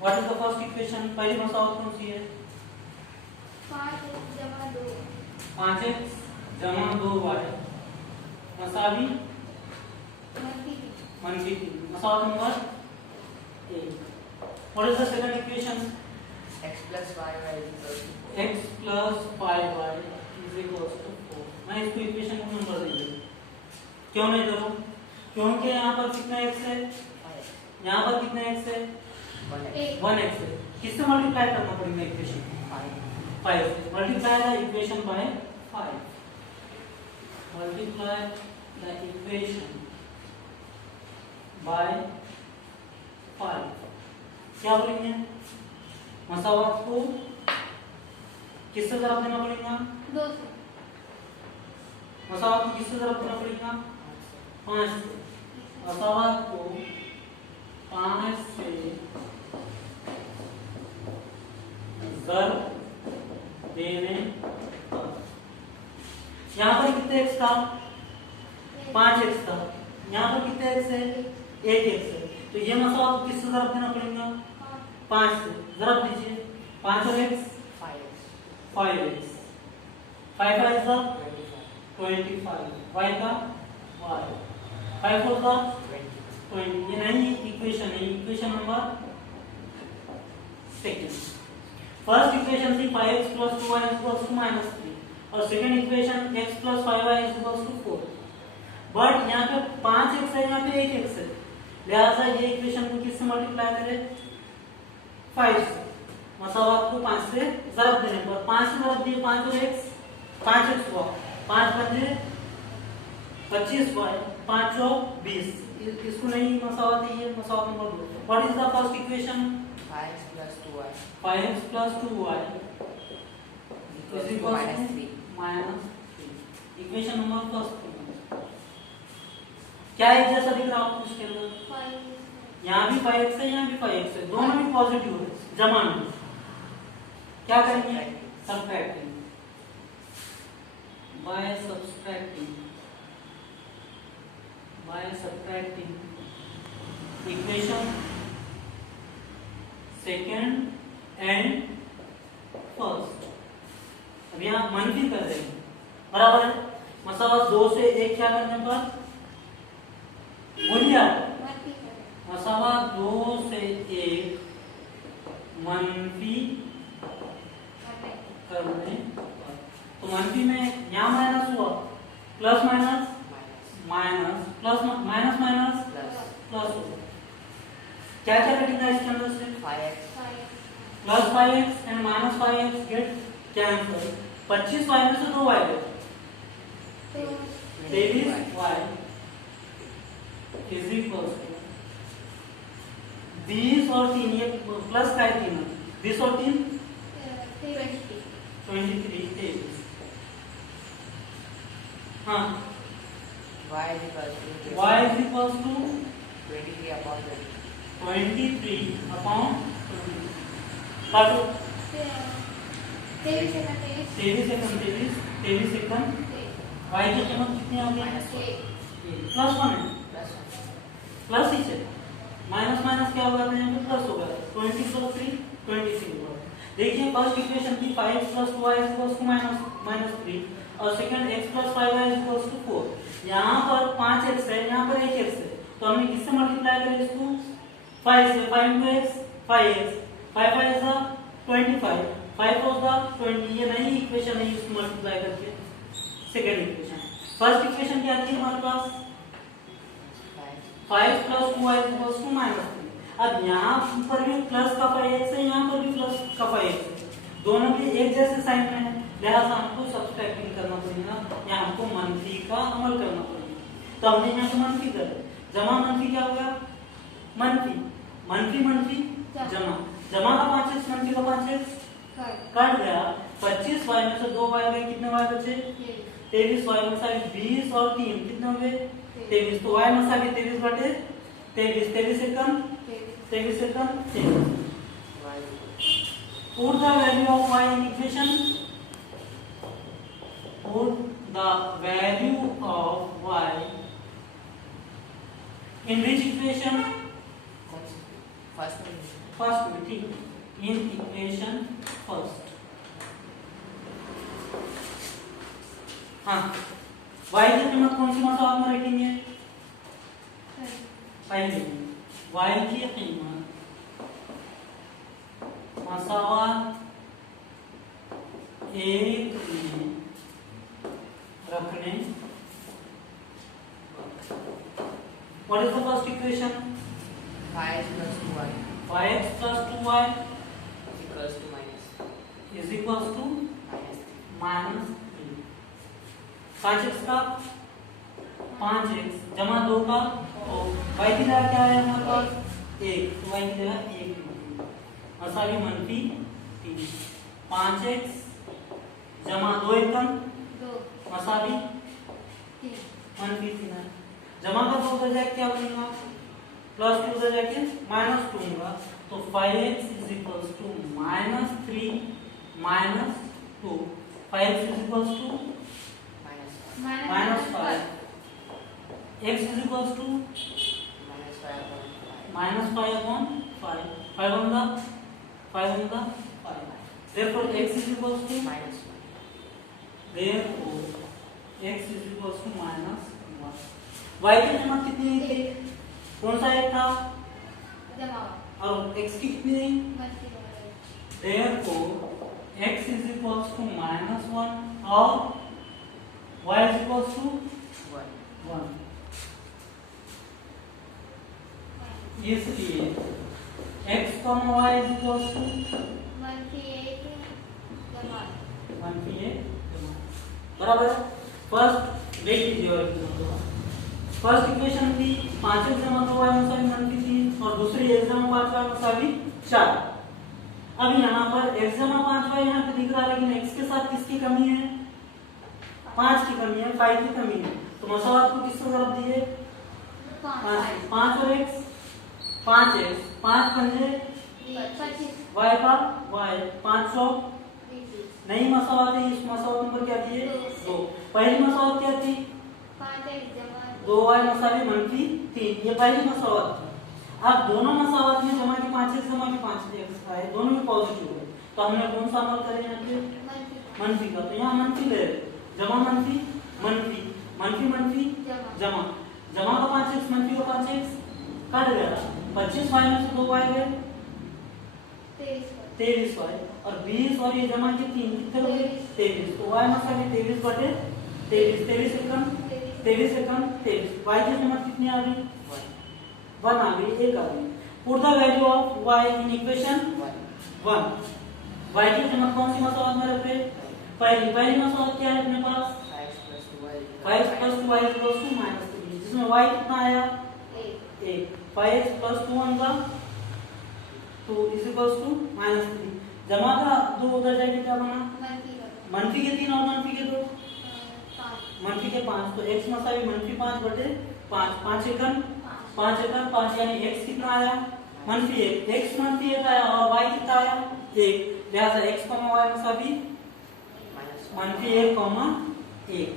What is the first equation? पहली मसावत कौन सी है? 5x जमा 2 5x जमा 2y मसावी मनफी 3 मसावत number 1। What is the second equation? x plus 5y is equal to x plus 5y is equals to 4। मैं इसको इक्वेशन को नंबर दे दूँ, क्यों नहीं दूँ? क्योंकि यहाँ पर कितना x है, 5x यहाँ पर कितना x है, 1x 1x है। किससे मल्टीप्लाई करना पड़ेगा इक्वेशन? 5 से। Multiply the equation by 5। Multiply the equation by 5। क्या बोलेंगे? मसावत को किससे ज़रब देना पड़ेगा? 2 से मसावत को किससे ज़रब देना पड़ेगा? 5 से। मसावत को 5 से ज़रब देने पर यहाँ पर कितने x था? 5x था। यहाँ पर कितने x है? 1x है। तो ये मसावत को किससे ज़रब देना पड़ेगा? 5 से। ज़रब दीजिए, 5 और x 5x 5x 5 5 का 25 25 y का y 5 4 का 20। ये नहीं इक्वेशन है, equation number second. First equation थी 5x plus 2y is equals to -3 और second equation x plus 5y is equals to 4। But यहाँ पे 5x है, यहाँ पे 1x है, लिहाजा ये इक्वेशन को किससे मल्टीप्लाई करें? 5 से। मसावत को 5 से ज़रब देने पर 5 से ज़रब दिए 5 और x 5x हुआ, 5 पंजे 25y 5 और 20। इसको नहीं मसावत है, ये मसावत number 2। What is the first equation? 5x plus 2y 5x plus 2y equals is to equals to -3 -3। Equation number first. क्या एक जैसा दिख रहा है आपको इसके अंदर? 5 यहाँ भी 5x है, यहाँ भी 5x है, दोनों भी पॉजिटिव है, जमा में। क्या करेंगे? Subtracting. By subtracting equation second and first. अब यहाँ मनफी कर रहे हैं, बराबर है। मसावत 2 से 1 क्या करने पर? बोलिए आप। मनफी करें मसावत 2 से 1 मनफी करने पर, तो मनफी में यहाँ माइनस हुआ, plus minus minus plus minus minus plus हुआ। क्या क्या कटेगा इसके अंदर से? 5x plus 5x and minus 5x get cancel. 25y में से 2y गए, 23y इज इक्वल टू 20 और 3, ये प्लस का है 3, 20 और 3 23 23। हाँ, y is equals to y is equals to 23 upon 23 upon 20। काटो, 23 सेकंड 23 सेकंड 23 सेकंड। y की कीमत कितनी आ गई? प्लस 1 है, प्लस ही से माइनस माइनस क्या होगा? यहाँ पे प्लस होगा। 20 प्लस 3 23 होगा। देखिए फर्स्ट इक्वेशन थी 5x plus 2y is equals to -3 और second x plus 5y is equals to 4। यहाँ पर 5x है, यहाँ पर 1x है, तो हमने किससे मल्टीप्लाई करें इसको? 5 से। 5 into x 5x 5 5 is 25 5 4 20। ये नई इक्वेशन है, इसको मल्टीप्लाई करके सेकंड इक्वेशन। फर्स्ट इक्वेशन क्या थी हमारे पास? 5 plus 2y is equals to -3। अब यहाँ पर भी प्लस का 5x है, यहाँ पर भी प्लस का 5x है, दोनों के एक जैसे साइन में है, लिहाजा हमको सब्ट्रैक्टिंग करना पड़ेगा, यहाँ हमको मनफी का अमल करना पड़ेगा। तो हमने यहाँ पे मनफी कर, जमा मनफी क्या हो गया? मनफी मनफी मनफी जमा, जमा का 5x मनफी का 5x कट गया। 25y में से 2y गए, कितने y बचे? 23y में से 20 और 3 कितने हो गए? 23। तो y में से 23 बटे 23, 23 से कम 23 से कम 23। Put the value of y in equation. Put the value of y in which equation? First में, ठीक है, इन इक्वेशन फर्स्ट। हाँ, y की कीमत कौन सी मसावात में रखेंगे? पहले y की कीमत मसावात एक में रखने, what is the first equation? 5x plus 2y 5x plus 2y equals to minus is equals to minus 3। 5x का 5x जमा 2 का, तो y की जगह क्या है हमारे पास? 1, तो y की जगह 1 मसावी -3। 5x जमा 2 एकम मसावी -3 है। जमा का 2 उधर जाके क्या बनेगा? +2 उधर जाके -2 होगा, तो 5x is equals to -3 -2। 5x is equals to -5। x is equals to -5/5। 5 on the 5। Therefore x is equals to therefore x is equals to -1। y की कीमत कितनी है? कौन सा एक था? और x की कितनी है? Therefore x is equals to -1 और y is equals to 1। इसलिए x, y is equals to 1 बराबर। फर्स्ट देख लीजिए, और फर्स्ट इक्वेशन थी 5x जमा 2y मसावी -3 और दूसरी x जमा 5y मसावी 4। अब यहाँ पर x जमा 5y यहाँ पे दिख रहा है, लेकिन x के साथ किसकी कमी है? 5 की कमी है, 5 की कमी है, तो मसावात को किसको तरफ दिए? 5 और x 5x 5 पंजे y का y 500 नई मसावात है। इस मसावात नंबर क्या थी? 2। पहली मसावात क्या थी? 2y मसावी -3, ये पहली मसावात थी। अब दोनों मसावात में जमा की 5x जमा की 5x आए, दोनों में पॉजिटिव है, तो हमने कौन सा अमल करें यहाँ पे? मनफी का, तो यहाँ मनफी ले जमा मनफी जमा का 5x मनफी का 5x कट गया, 25y में से 2y गए 23y और 20 और ये जमा के 3 कितने हो गए? 23। तो y मसावी 23/23 23 एकम 23 y की कीमत कितनी आ गई? 1 आ गई, 1 आ गई। Put the value of y in equation 1। y की कीमत कौन सी मसावात में रखे? पहली मसावात क्या है अपने पास? 5 plus 2y equals to -3, जिसमें y कितना आया? 1। 5x plus 2 on the 2 is equals to -3। जमा का 2 उधर जाके क्या बना? मनफी के 3 और मनफी के 2 मनफी के 5, तो x मसावी -5/5 5 एकम 5 यानी x कितना आया? -1। x -1 आया और y कितना आया? 1। लिहाजा x, y मसावी -1, -1,